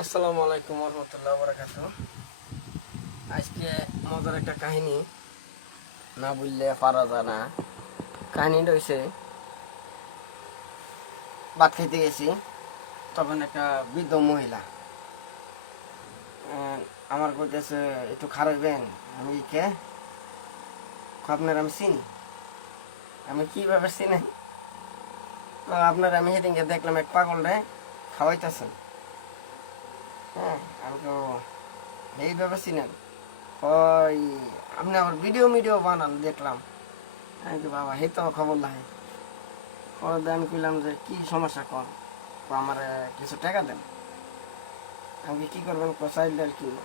আসসালামু আলাইকুম রহমতুল্লাহ বরকাত। আজকে মজার একটা কাহিনী না বললে পারা যায় না। কাহিনীটা হয়েছে, ভাত খেতে গেছি, তখন একটা বৃদ্ধ মহিলা আমার কইতেছে একটু খারাপবেন। আমি কে আপনার আমি চিনি। আমি কীভাবে চিনি? তো আপনার আমি সেদিনকে দেখলাম এক পাগল রে খাওয়াইতেছেন। হ্যাঁ, আমি তো এইভাবে চিনেন। ওই আপনি আমার ভিডিও মিডিও বানান দেখলাম। আমি তো বাবা হে তো খবর নাই। পরে আমি কইলাম যে কি সমস্যা কর, আমার কিছু টাকা দেন। আমি কি করবেন চাইল ডাল কিনবো।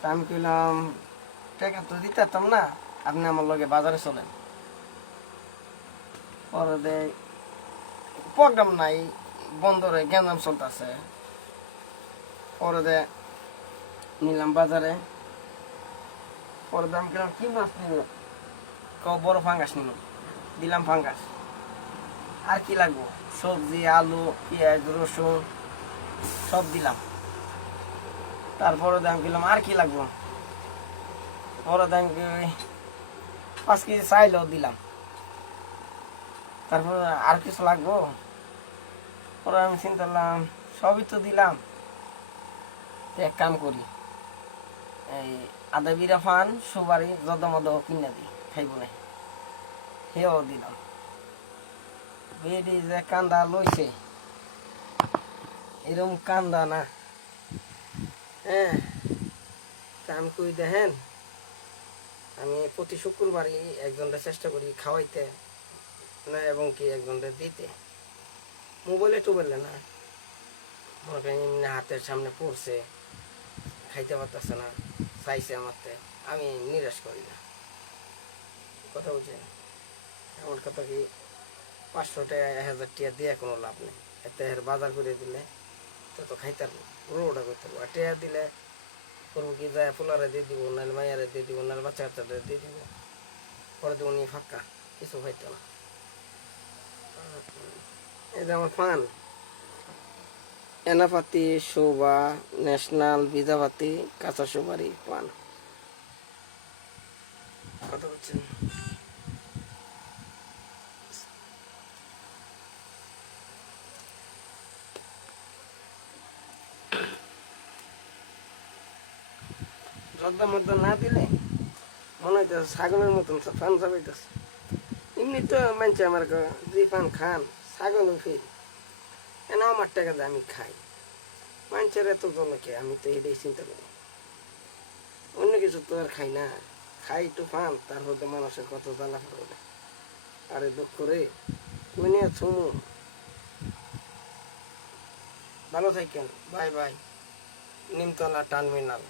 তা আমি কইলাম টাকা তো দিতে পারতাম না, আপনি আমার লগে বাজারে চলেন। পরে দেয় প্রোগ্রাম নাই, বন্দরে গ্যাঞ্জাম চলতেছে। পরে দে নিলাম বাজারে। পরে দাম কিলাম কি মাছ নিব, বড় ফাঙ্গাস নিব। দিলাম ফাঙ্গাস। আর কি লাগবো, সবজি আলু পেঁয়াজ রসুন সব দিলাম। তারপরে দাম কিলাম আর কি লাগবো, পরে দাম 5 কেজি চাইলেও দিলাম। তারপরে আর কিছু লাগবো, পরে আমি চিন্তা করলাম সবই তো দিলাম, এক কাম করি এই আদা বিরা ফান সুপারি যদ মদ কিনে দিই, খাইব না। সেও দিলাম। বেরি যে কান্দা লইছে, এরকম কান্দা না। হ্যাঁ, আমি কই দেখেন, আমি প্রতি শুক্রবারই একজনটা চেষ্টা করি খাওয়াইতে না, এবং কি একজনটা দিতে। মোবাইলে টোবাইলে না, মনে করেন এমনি হাতের সামনে পড়ছে, খাইতে পারতেছে না, চাইছে আমারতে, আমি নিরাশ করি না। কথা বুঝছেন? এমন কথা কি 500 টাকা 1000 টাকা দিয়ে কোনো লাভ নেই। এতে বাজার করে দিলে তো খাইতে পারবো, রোটা করতে পারবো। আর টাকা দিলে করবো কি, যায় পোলারে দিয়ে দিব, নাহলে মাইয়ারে দিয়ে দিব, নাহলে বাচ্চা কাচ্চাদের দিয়ে দিব। পরে দেবো নি ফাঁকা, কিছু খাইতো না। এই যে আমার পান এনাপাতি শোভা ন্যাশনাল বিজাপাতি কাঁচা সুপারি পান। কথা বলছেন? রদ্দা মদ্দা না দিলে মনে হইতেছে ছাগলের মতন পান চাবাইতেছে। এমনি তো মানছে আমার যে পান খান ছাগলও ফেল, এনে আমার টাকা দিয়ে আমি খাই। মানুষের এত জনকে, আমি তো এটাই চিন্তা করি। অন্য কিছু তো আর খাই না, খাই একটু পান, তার মধ্যে মানুষের কত জ্বালা পড়বে। আরে দুঃখ রে, মানে ছুমু। ভালো থাকেন, বাই বাই। নিমতলা টার্মিনাল।